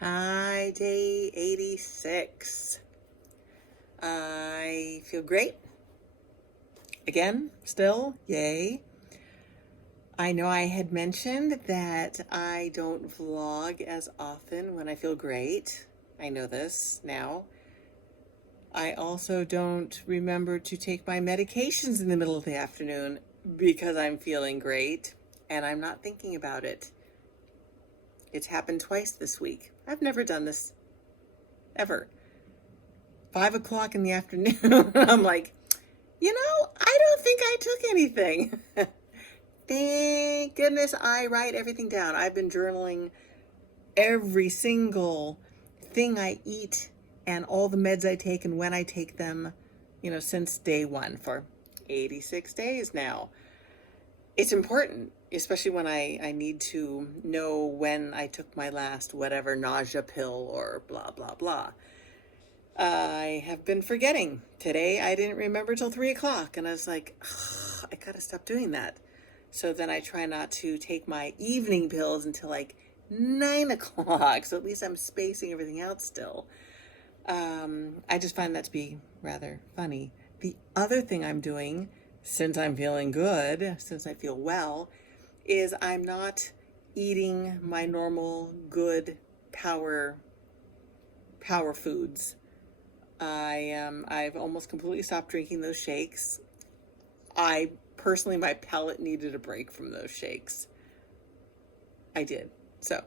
Hi, day 86. I feel great. Again, still, yay. I know I had mentioned that I don't vlog as often when I feel great. I know this now. I also don't remember to take my medications in the middle of the afternoon because I'm feeling great and I'm not thinking about it. It's happened twice this week. I've never done this ever. 5 o'clock in the afternoon. I'm like, I don't think I took anything. Thank goodness I write everything down. I've been journaling every single thing I eat and all the meds I take and when I take them, since day one for 86 days now. It's important, especially when I need to know when I took my last whatever nausea pill or blah, blah, blah. I have been forgetting. Today I didn't remember till 3 o'clock, and I was like, I gotta stop doing that. So then I try not to take my evening pills until like 9 o'clock, so at least I'm spacing everything out still. I just find that to be rather funny. The other thing I'm doing, since I'm feeling good, since I feel well, is I'm not eating my normal good power foods. I've almost completely stopped drinking those shakes. I personally, my palate needed a break from those shakes. I did. So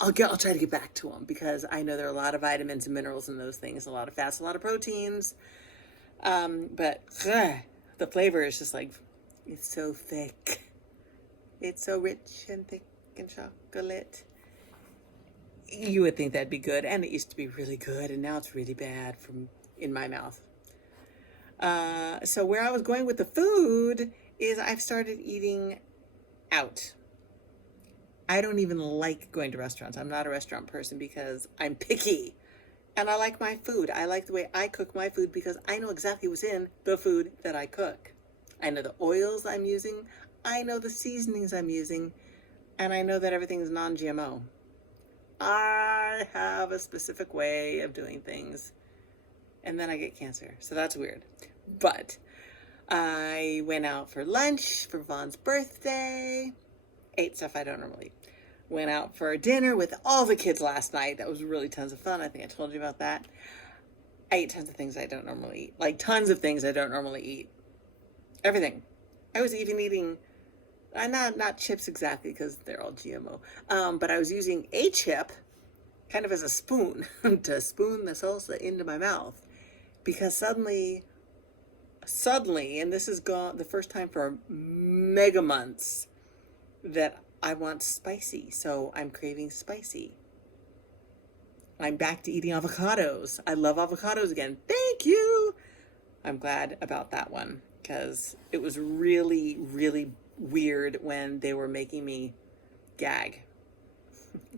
I'll try to get back to them because I know there are a lot of vitamins and minerals in those things, a lot of fats, a lot of proteins. But the flavor is just like, it's so thick. It's so rich and thick and chocolate. You would think that'd be good, and it used to be really good, and now it's really bad in my mouth. So where I was going with the food is I've started eating out. I don't even like going to restaurants. I'm not a restaurant person because I'm picky. And I like my food. I like the way I cook my food because I know exactly what's in the food that I cook. I know the oils I'm using. I know the seasonings I'm using. And I know that everything is non-GMO. I have a specific way of doing things, and then I get cancer. So that's weird. But I went out for lunch for Vaughn's birthday, ate stuff I don't normally eat. Went out for dinner with all the kids last night. That was really tons of fun. I think I told you about that. I ate tons of things I don't normally eat. Like tons of things I don't normally eat. Everything. I was even eating not chips exactly because they're all GMO. But I was using a chip kind of as a spoon to spoon the salsa into my mouth because suddenly, and this is gone the first time for mega months that I want spicy. So I'm craving spicy. I'm back to eating avocados. I love avocados again. Thank you. I'm glad about that one because it was really, really weird when they were making me gag.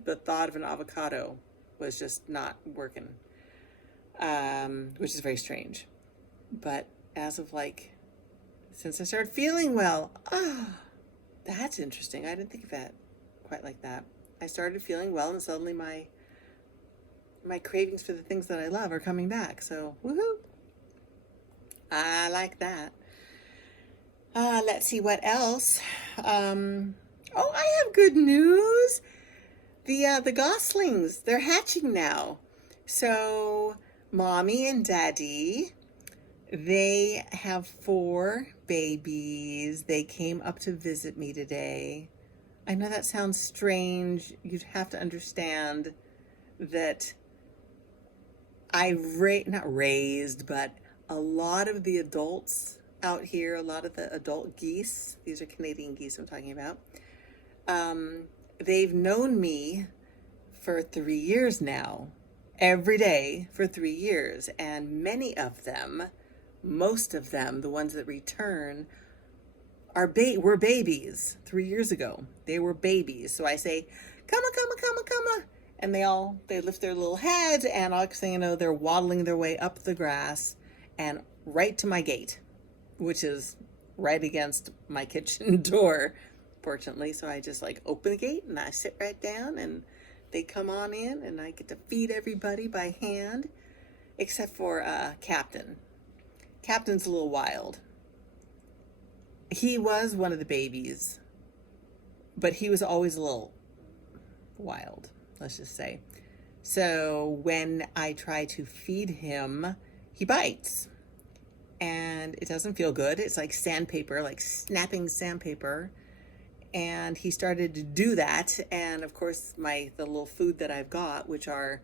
The thought of an avocado was just not working, which is very strange. But as of since I started feeling well, that's interesting. I didn't think of that quite like that. I started feeling well, and suddenly my cravings for the things that I love are coming back. So woohoo! I like that. Let's see what else. I have good news. The goslings, they're hatching now. So mommy and daddy, they have 4 babies. They came up to visit me today. I know that sounds strange. You'd have to understand that not raised, but a lot of the adults out here, a lot of the adult geese, these are Canadian geese I'm talking about, they've known me for 3 years now, every day for 3 years. And most of them, the ones that return, were babies 3 years ago. They were babies. So I say, come on. And they lift their little heads, and all you know, they're waddling their way up the grass and right to my gate, which is right against my kitchen door, fortunately. So I just open the gate and I sit right down, and they come on in and I get to feed everybody by hand, except for Captain. Captain's a little wild. He was one of the babies, but he was always a little wild, let's just say. So when I try to feed him, he bites. And it doesn't feel good. It's like sandpaper, like snapping sandpaper. And he started to do that. And of course, the little food that I've got, which are,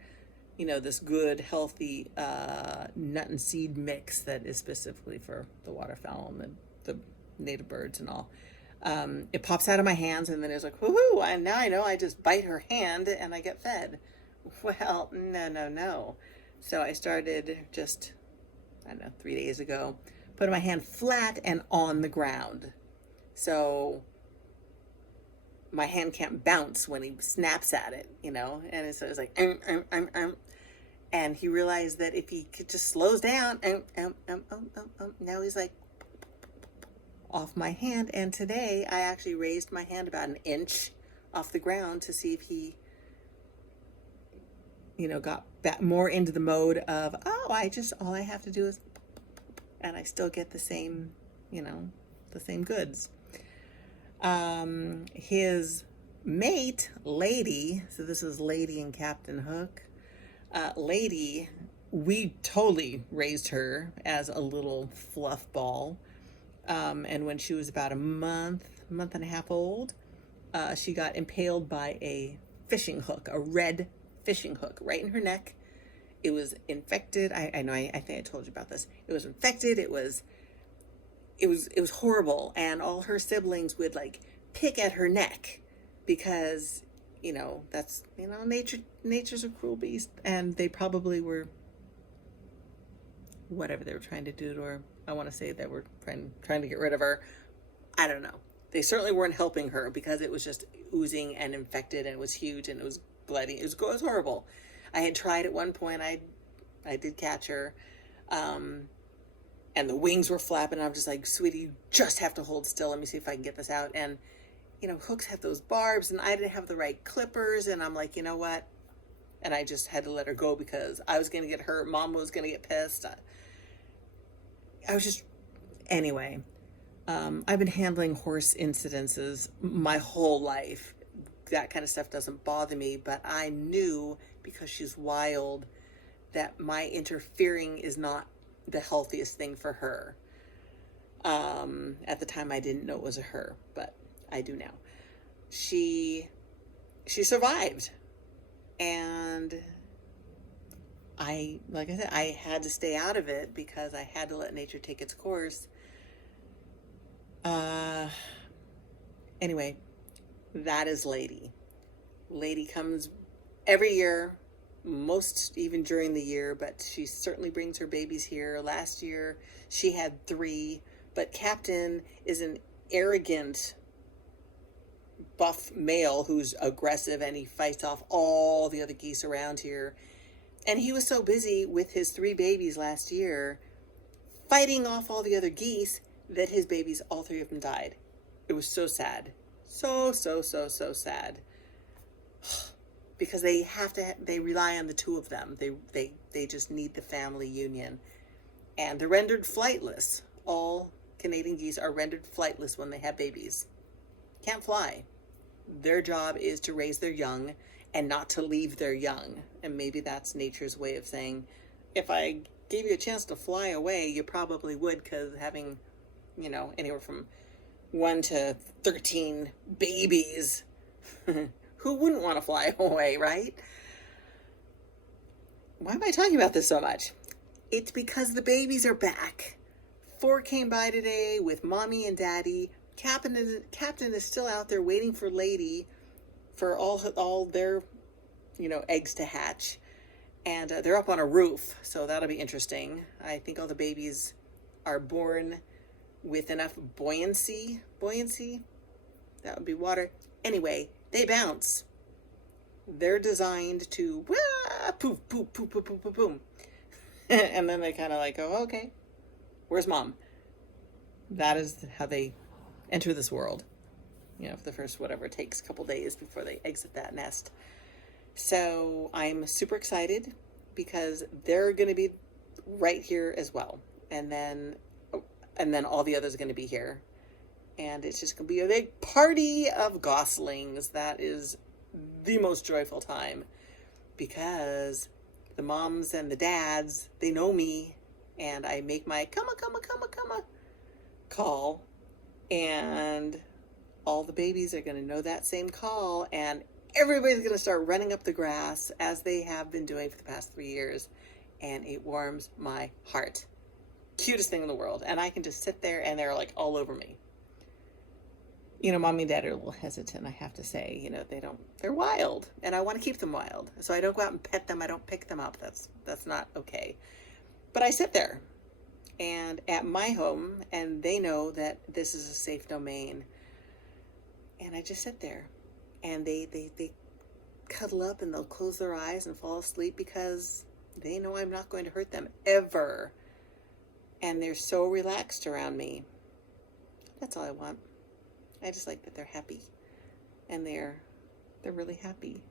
this good, healthy nut and seed mix that is specifically for the waterfowl and the native birds and all. It pops out of my hands, and then it's like, woohoo, and now I know I just bite her hand and I get fed. Well, no. So I started just, 3 days ago, putting my hand flat and on the ground. So my hand can't bounce when he snaps at it, and so it's like, and he realized that if he could just slows down, now he's like off my hand. And today I actually raised my hand about an inch off the ground to see if he got back more into the mode of, all I have to do is, and I still get the same, the same goods. His mate, Lady, so this is Lady and Captain Hook. Lady, we totally raised her as a little fluff ball. And when she was about a month and a half old, she got impaled by a fishing hook, a red fishing hook right in her neck. It was infected. I know, I think I told you about this. It was infected. It was horrible. And all her siblings would like pick at her neck because, that's, nature's a cruel beast. And they probably were, whatever they were trying to do to her. I want to say they were trying to get rid of her. I don't know. They certainly weren't helping her because it was just oozing and infected, and it was huge, and it was bloody. It was horrible. I had tried at one point. I did catch her, and the wings were flapping. I'm just like, sweetie, you just have to hold still. Let me see if I can get this out. And hooks have those barbs, and I didn't have the right clippers. And I'm like, you know what? And I just had to let her go because I was going to get hurt. Mom was going to get pissed. I was just, anyway. I've been handling horse incidences my whole life. That kind of stuff doesn't bother me, but I knew, because she's wild, that my interfering is not the healthiest thing for her. At the time, I didn't know it was a her, but I do now. She survived, and like I said, I had to stay out of it because I had to let nature take its course. Anyway, that is Lady. Lady comes every year, most even during the year, but she certainly brings her babies here. Last year, she had 3, but Captain is an arrogant, buff male who's aggressive, and he fights off all the other geese around here. And he was so busy with his 3 babies last year, fighting off all the other geese, that his babies, all 3 of them died. It was so sad. So sad. Because they rely on the 2 of them. They just need the family union. And they're rendered flightless. All Canadian geese are rendered flightless when they have babies. Can't fly. Their job is to raise their young and not to leave their young. And maybe that's nature's way of saying, if I gave you a chance to fly away, you probably would, because having, anywhere from 1 to 13 babies, who wouldn't want to fly away, right? Why am I talking about this so much? It's because the babies are back. 4 came by today with mommy and daddy. Captain is still out there waiting for Lady for all their, eggs to hatch. And they're up on a roof, so that'll be interesting. I think all the babies are born with enough buoyancy. That would be water. Anyway, they bounce. They're designed to poof, poof, poof, poof, poof, poof, boom. And then they kind of like go, okay, where's mom? That is how they enter this world. For the first, whatever, it takes a couple days before they exit that nest. So I'm super excited because they're going to be right here as well. And then all the others are going to be here. And it's just going to be a big party of goslings. That is the most joyful time because the moms and the dads, they know me, and I make my come call, and all the babies are going to know that same call, and everybody's going to start running up the grass as they have been doing for the past 3 years, and it warms my heart. Cutest thing in the world. And I can just sit there and they're like all over me. You know, mommy and dad are a little hesitant, I have to say. You know, they're wild, and I want to keep them wild. So I don't go out and pet them. I don't pick them up. That's not okay. But I sit there and at my home, and they know that this is a safe domain. And I just sit there, and they cuddle up, and they'll close their eyes and fall asleep because they know I'm not going to hurt them ever. And they're so relaxed around me. That's all I want. I just like that they're happy, and they're really happy.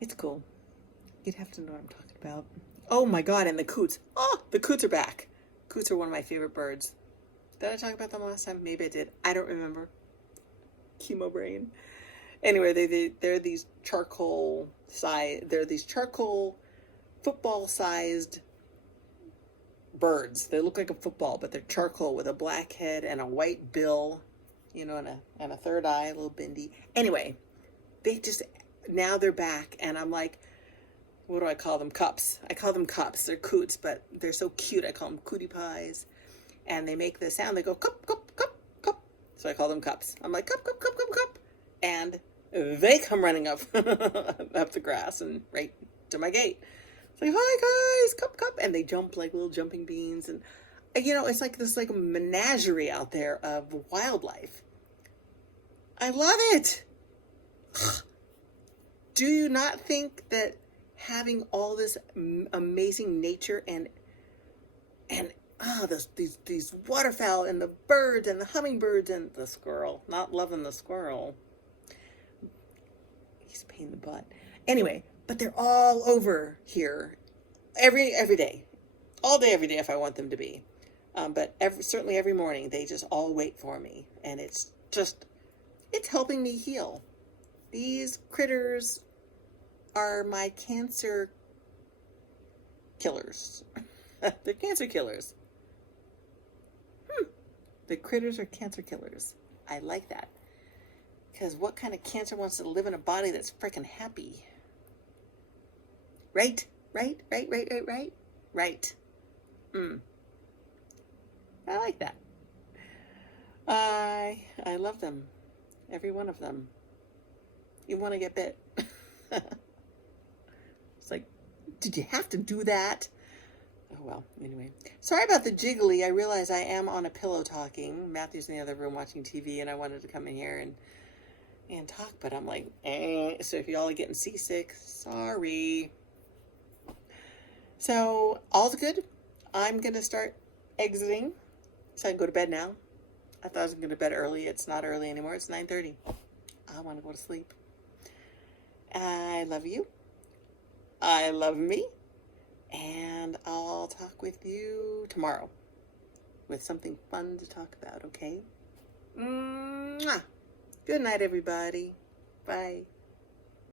It's cool. You'd have to know what I'm talking about. Oh my God, and the coots. Oh, the coots are back. Coots are one of my favorite birds. Did I talk about them last time? Maybe I did. I don't remember. Chemo brain. Anyway, they're these charcoal football-sized birds. They look like a football, but they're charcoal with a black head and a white bill, you know, and a third eye, a little bindi. Anyway, now they're back, and I'm like, what do I call them? Cups. I call them cups. They're coots, but they're so cute. I call them cootie pies. And they make the sound. They go, cup, cup, cup, cup. So I call them cups. I'm like, cup, cup, cup, cup, cup. And they come running up, up the grass and right to my gate. It's like, hi, guys, cup, cup. And they jump like little jumping beans. And, you know, it's like this like a menagerie out there of wildlife. I love it. Do you not think that having all this amazing nature and these waterfowl and the birds and the hummingbirds and the squirrel, not loving the squirrel, he's a pain in the butt. Anyway, but they're all over here every day, all day, every day if I want them to be. But certainly every morning they just all wait for me, and it's helping me heal. These critters are my cancer killers. They're cancer killers. The critters are cancer killers. I like that. Because what kind of cancer wants to live in a body that's freaking happy? Right? Right? Right? Right? Right? Right? Right. I like that. I love them. Every one of them. You want to get bit. It's like, did you have to do that? Oh, well, anyway. Sorry about the jiggly. I realize I am on a pillow talking. Matthew's in the other room watching TV, and I wanted to come in here and talk, but I'm like, So if y'all are getting seasick, sorry. So, all's good. I'm going to start exiting so I can go to bed now. I thought I was going to bed early. It's not early anymore. It's 9:30. I want to go to sleep. I love you. I love me. And I'll talk with you tomorrow with something fun to talk about, okay? Mwah. Good night, everybody. Bye.